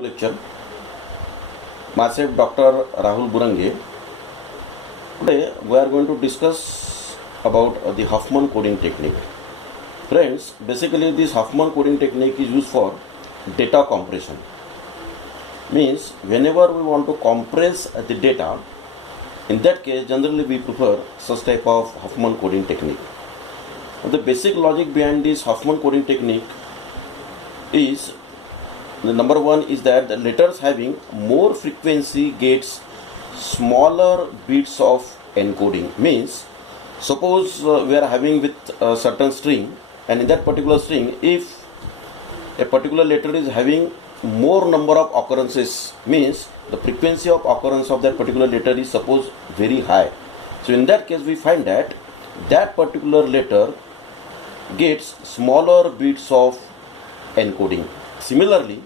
lecture. Myself, Dr. Rahul Burange. Today we are going to discuss about the Huffman coding technique. Friends, basically this Huffman coding technique is used for data compression. Means whenever we want to compress the data, in that case generally we prefer such type of Huffman coding technique. The basic logic behind this Huffman coding technique is the number one is that the letters having more frequency gets smaller bits of encoding. Means suppose we are having with a certain string, and in that particular string if a particular letter is having more number of occurrences, means the frequency of occurrence of that particular letter is suppose very high. So in that case we find that that particular letter gets smaller bits of encoding. Similarly,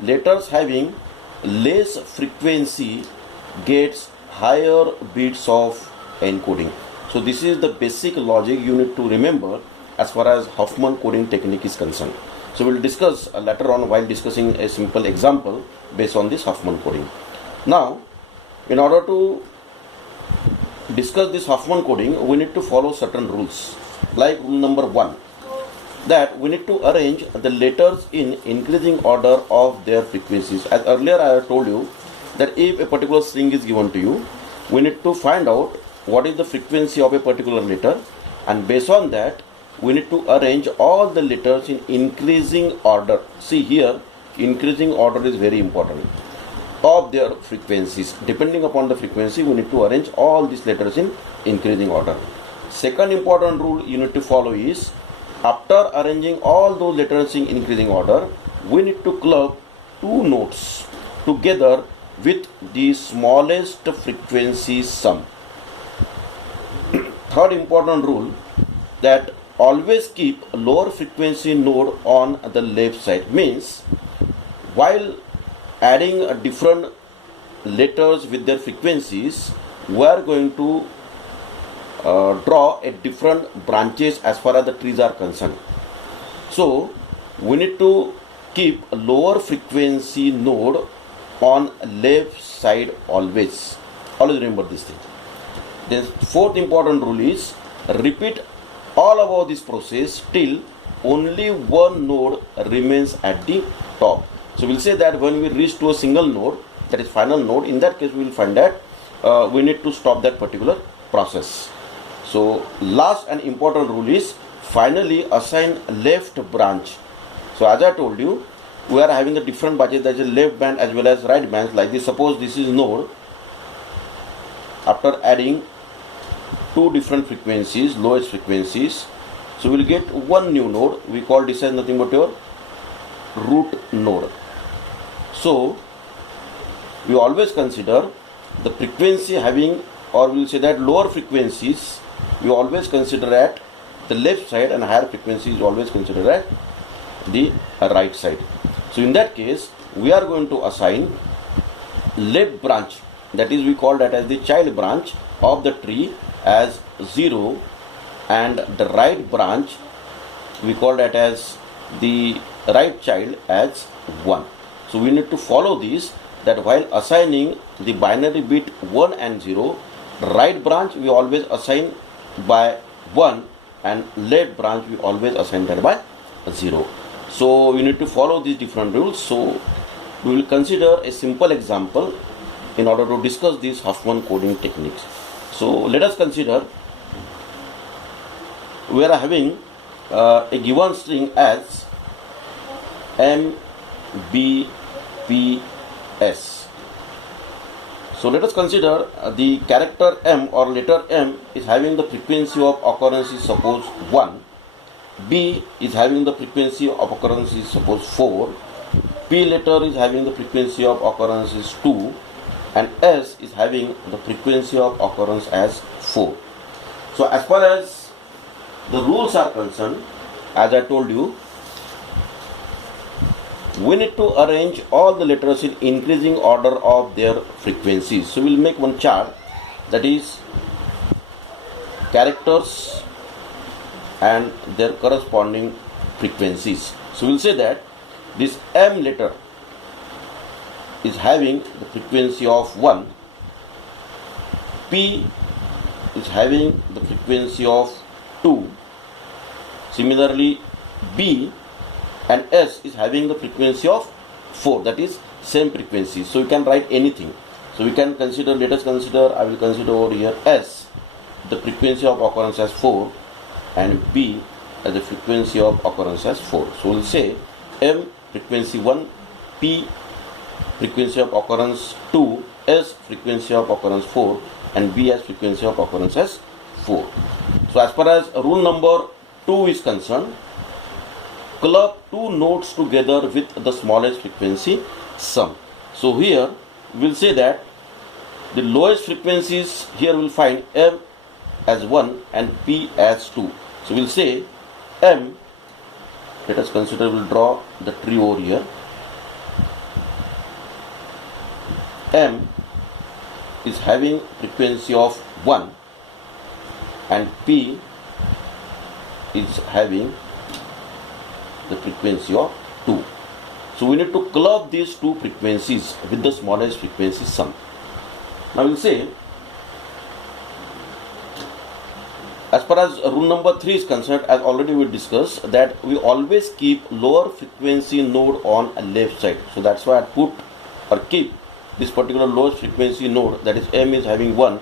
letters having less frequency gets higher bits of encoding. So this is the basic logic you need to remember as far as Huffman coding technique is concerned. So we will discuss later on while discussing a simple example based on this Huffman coding. Now, in order to discuss this Huffman coding, we need to follow certain rules. Like rule number one, that we need to arrange the letters in increasing order of their frequencies. As earlier I have told you that if a particular string is given to you, we need to find out what is the frequency of a particular letter, and based on that we need to arrange all the letters in increasing order. See here, increasing order is very important of their frequencies. Depending upon the frequency, we need to arrange all these letters in increasing order. Second important rule you need to follow is, after arranging all those letters in increasing order, we need to club two notes together with the smallest frequency sum. Third important rule, that always keep a lower frequency node on the left side. Means while adding different letters with their frequencies, we are going to draw a different branches as far as the trees are concerned. So we need to keep a lower frequency node on left side always. Always remember this thing. Then fourth important rule is, repeat all about this process till only one node remains at the top. So we'll say that when we reach to a single node, that is final node, in that case we will find that we need to stop that particular process. So last and important rule is, finally assign left branch. So as I told you, we are having the different branches, that is left band as well as right bands. Like this, suppose this is node. After adding two different frequencies, lowest frequencies, so we will get one new node. We call this as nothing but your root node. So we always consider the frequency having, or we will say that lower frequencies we always consider at the left side, and higher frequencies always consider at the right side. So in that case we are going to assign left branch, that is we call that as the child branch of the tree, as 0, and the right branch we call that as the right child as 1. So we need to follow this, that while assigning the binary bit 1 and 0, right branch we always assign by 1, and left branch we always assign that by 0. So you need to follow these different rules. So we will consider a simple example in order to discuss these Huffman coding techniques. So let us consider, we are having a given string as MBPS. So let us consider the character M or letter M is having the frequency of occurrence is suppose 1, B is having the frequency of occurrence is suppose 4, P letter is having the frequency of occurrence is 2, and S is having the frequency of occurrence as 4. So as far as the rules are concerned, as I told you, we need to arrange all the letters in increasing order of their frequencies. So we will make one chart, that is characters and their corresponding frequencies. So we will say that this M letter is having the frequency of 1, P is having the frequency of 2, similarly B and S is having the frequency of 4, that is same frequency. So you can write anything. So we can consider, let us consider, I will consider over here S, the frequency of occurrence as 4, and B as the frequency of occurrence as 4. So we'll say M frequency 1, P frequency of occurrence 2, S frequency of occurrence 4, and B as frequency of occurrence as 4. So as far as rule number 2 is concerned, club two nodes together with the smallest frequency sum. So here we will say that the lowest frequencies here will find M as 1 and P as 2. So we will say M, let us consider, we will draw the tree over here. M is having frequency of 1 and P is having the frequency of 2. So we need to club these two frequencies with the smallest frequency sum. Now we will say, as far as rule number 3 is concerned, as already we discussed, that we always keep lower frequency node on a left side. So that's why I put or keep this particular lowest frequency node, that is M is having 1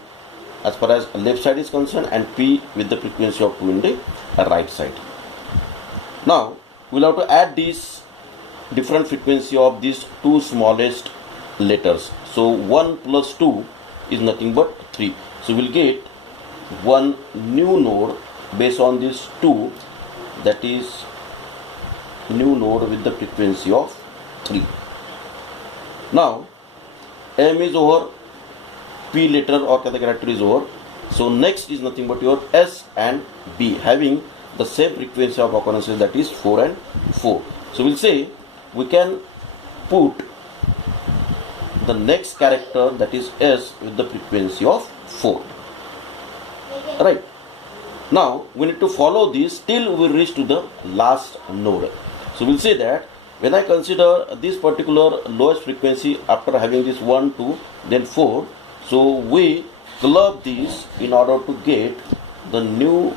as far as left side is concerned, and P with the frequency of 2 in the right side. Now we'll have to add these different frequency of these two smallest letters. So 1 plus 2 is nothing but 3. So we'll get one new node based on this 2, that is new node with the frequency of 3. Now M is over, P letter or character is over. So next is nothing but your S and B having the same frequency of occurrences, that is 4 and 4. So we'll say we can put the next character, that is S, with the frequency of 4. Right. Now we need to follow this till we reach to the last node. So we'll say that when I consider this particular lowest frequency after having this 1, 2, then 4, so we club these in order to get the new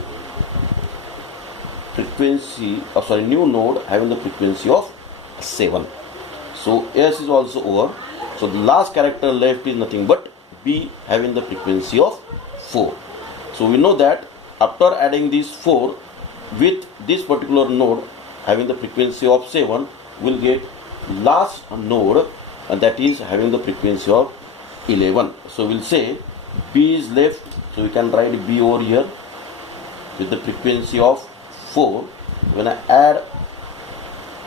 frequency, new node having the frequency of 7. So S is also over. So the last character left is nothing but B having the frequency of 4. So we know that after adding this 4 with this particular node having the frequency of 7, we'll get last node, and that is having the frequency of 11. So we'll say B is left, so we can write B over here with the frequency of 4. When I add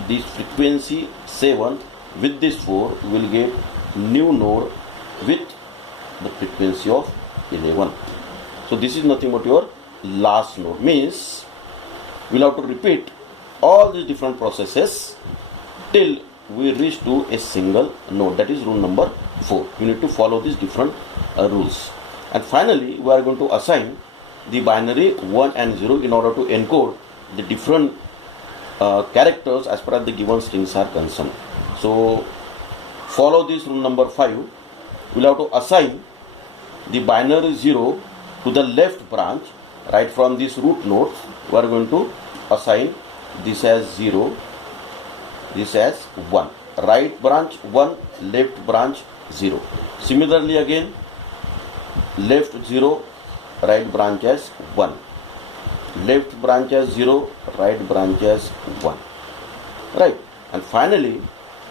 this frequency 7 with this 4, we will get new node with the frequency of 11. So this is nothing but your last node. Means we'll have to repeat all these different processes till we reach to a single node. That is rule number 4. You need to follow these different rules. And finally, we are going to assign the binary 1 and 0 in order to encode the different characters as per as the given strings are concerned. So follow this rule number 5. We'll have to assign the binary 0 to the left branch. Right from this root node, we are going to assign this as 0, this as 1. Right branch 1, left branch 0. Similarly again, left 0, right branch as 1. Left branch as 0, right branch as 1. Right. And finally,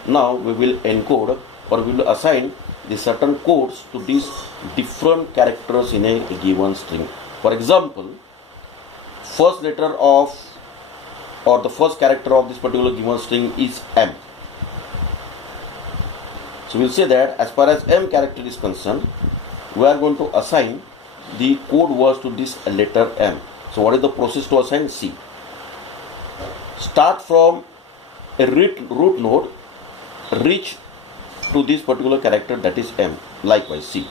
now we will encode or we will assign the certain codes to these different characters in a given string. For example, first letter of or the first character of this particular given string is M. So we'll say that as far as M character is concerned, we are going to assign the code words to this letter M. So what is the process to assign? C. Start from a root node, reach to this particular character, that is M. Likewise, C.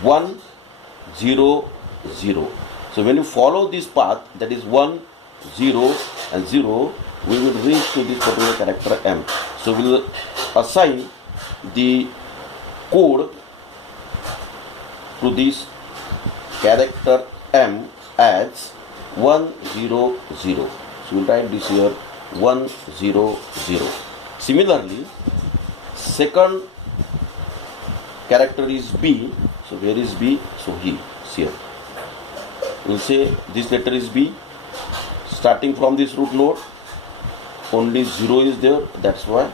1, 0, 0. So when you follow this path, that is 1, 0 and 0, we will reach to this particular character M. So we will assign the code to this character M as 100. So we'll write this here 100. Similarly, second character is B. So where is B? So here. We'll say this letter is B. Starting from this root node, only 0 is there. That's why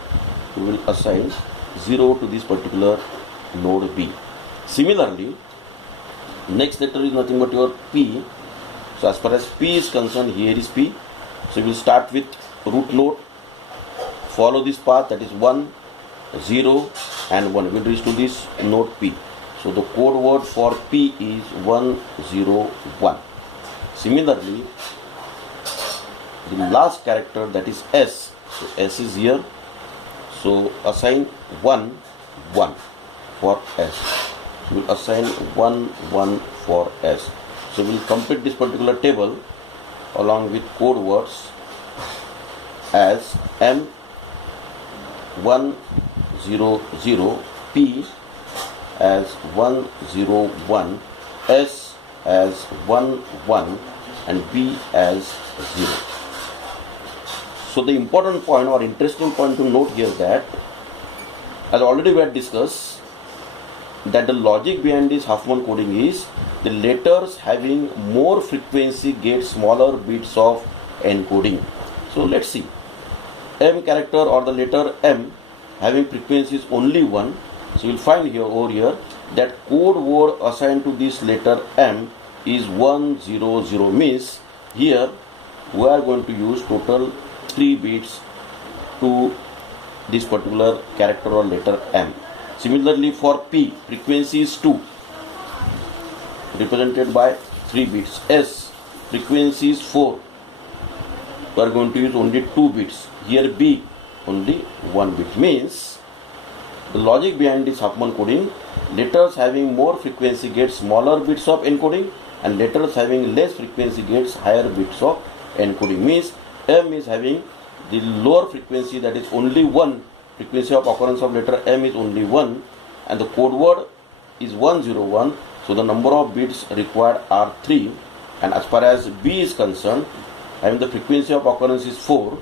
we will assign 0 to this particular node B. Similarly, next letter is nothing but your P. So as far as P is concerned, here is P. So we will start with root node, follow this path, that is 1, 0 and 1. We will reach to this node P. So the code word for P is 101. Similarly, the last character, that is S. So S is here. So assign 1, 1 for S. We will assign 1, 1 for S. So we will complete this particular table along with code words as M 100, P as 101, S as 11 and B as 0. So the important point or interesting point to note here that, as already we had discussed, that the logic behind this Huffman coding is the letters having more frequency get smaller bits of encoding. So let's see. M character or the letter M having frequency is only 1. So you'll find here over here that code word assigned to this letter M is 100, means here we are going to use total 3 bits to this particular character or letter M. Similarly for P, frequency is 2, represented by 3 bits. S, frequency is 4, we are going to use only 2 bits. Here B, only 1 bit. Means the logic behind this Huffman coding, letters having more frequency get smaller bits of encoding and letters having less frequency gets higher bits of encoding. Means M is having the lower frequency, that is only 1. Frequency of occurrence of letter M is only 1 and the code word is 101. So the number of bits required are 3. And as far as B is concerned, having the frequency of occurrence is 4,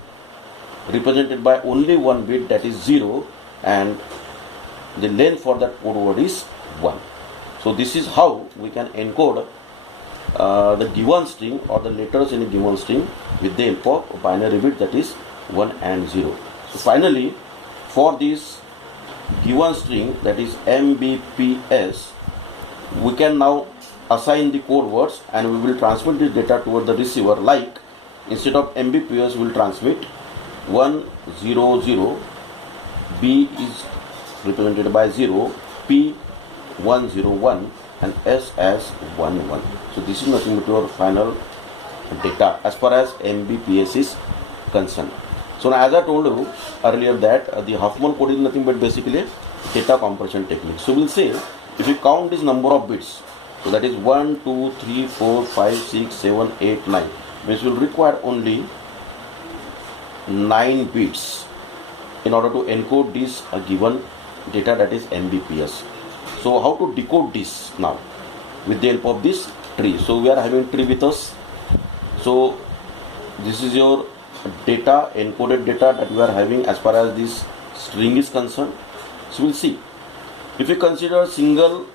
represented by only 1 bit, that is 0, and the length for that code word is 1. So this is how we can encode the given string or the letters in a given string with the help of a binary bit, that is 1 and 0. So finally, for this given string, that is MBPS, we can now assign the code words and we will transmit this data toward the receiver. Like, instead of MBPS, we will transmit 100, B is represented by 0, P 101 and S as 11. So this is nothing but your final data as far as MBPS is concerned. So now, as I told you earlier that the Huffman code is nothing but basically a data compression technique. So we'll say if you count this number of bits, so that is 1, 2, 3, 4, 5, 6, 7, 8, 9, means we will require only 9 bits in order to encode this given data, that is MBPS. So how to decode this now? With the help of this tree. So we are having tree with us. So this is your data, encoded data that we are having as far as this string is concerned. So we'll see. If we consider single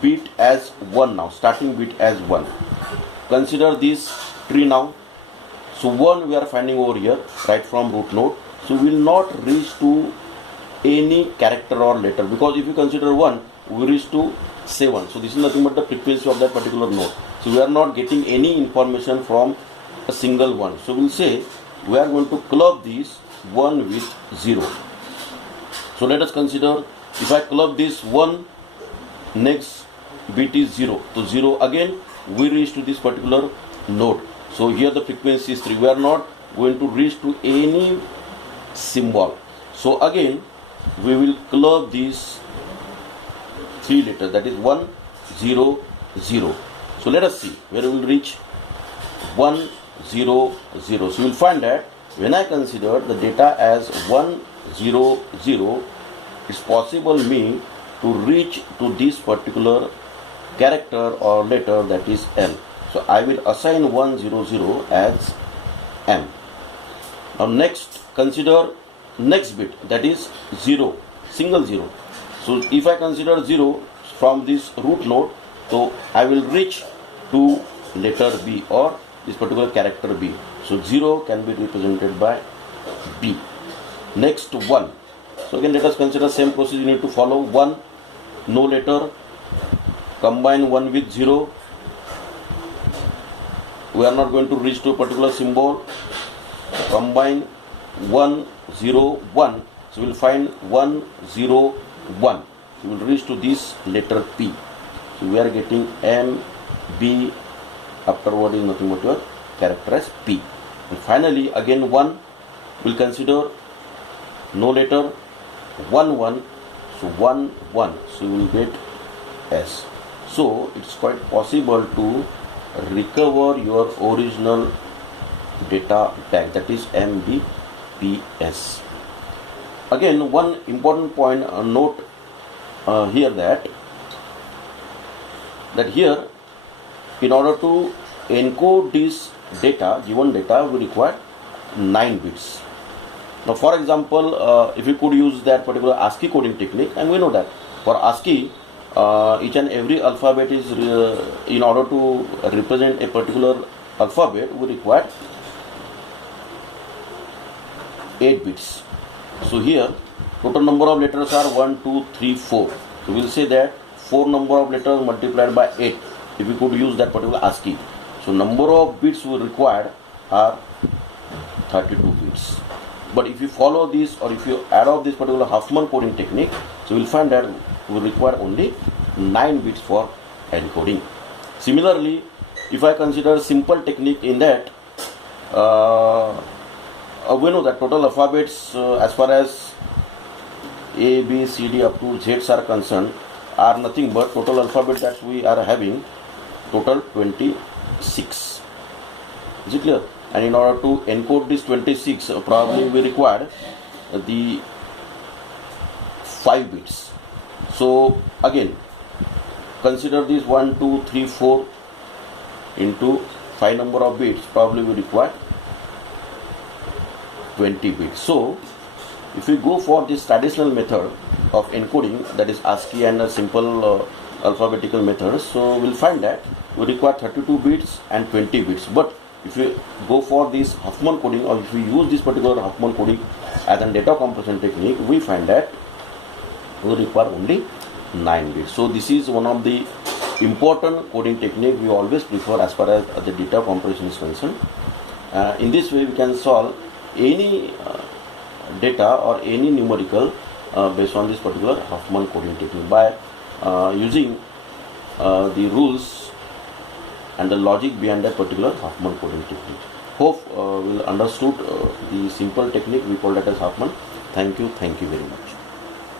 bit as 1 now, starting bit as 1, consider this tree now. So 1 we are finding over here right from root node. So we will not reach to any character or letter, because if you consider 1, we reach to 7. So this is nothing but the frequency of that particular node. So we are not getting any information from a single one. So we'll say we are going to club this 1 with 0. So let us consider, if I club this 1, next bit is 0. So 0 again, we reach to this particular node. So here the frequency is 3. We are not going to reach to any symbol. So again, we will club these 3 letters, that is 1, 0, 0. So let us see where we will reach 1, 0, 0. So you will find that when I consider the data as 1, 0, 0, it's possible me to reach to this particular character or letter, that is L. So I will assign 100 as M. Now next, consider next bit, that is 0, single 0. So if I consider 0 from this root node, so I will reach to letter B or this particular character B. So 0 can be represented by B. Next 1. So again let us consider same process you need to follow. 1, no letter, combine 1 with 0. We are not going to reach to a particular symbol. Combine 1, 0, 1. So we will find 1, 0, 1. So we will reach to this letter P. So we are getting M, B, afterward is nothing but your character as P. And finally again 1, we'll consider no letter, 1, 1. So 1, 1. So we will get S. So it's quite possible to recover your original data tag, that is MBPS. Again, one important point, note here that here in order to encode this data, given data, we require 9 bits. Now for example, if you could use that particular ASCII coding technique, and we know that for ASCII each and every alphabet is in order to represent a particular alphabet, we require 8 bits. So here total number of letters are 1, 2, 3, 4. So we will say that 4 number of letters multiplied by 8 if we could use that particular ASCII. So number of bits we required are 32 bits. But if you follow this, or if you add up this particular Huffman coding technique, so we will find that we require only 9 bits for encoding. Similarly, if I consider simple technique in that, we know that total alphabets as far as A, B, C, D up to Z are concerned are nothing but total alphabet that we are having total 26. Is it clear? And in order to encode this 26, probably we require the 5 bits. So again, consider this 1, 2, 3, 4 into 5 number of bits, probably we require 20 bits. So if we go for this traditional method of encoding, that is ASCII and a simple alphabetical methods, so we'll find that we require 32 bits and 20 bits. But if we go for this Huffman coding, or if we use this particular Huffman coding as a data compression technique, we find that we require only 9 bits. So this is one of the important coding technique we always prefer as far as the data compression is concerned. In this way we can solve any data or any numerical based on this particular Huffman coding technique by using the rules and the logic behind that particular Huffman coding technique. Hope you will understood the simple technique, we call that as Huffman. Thank you very much.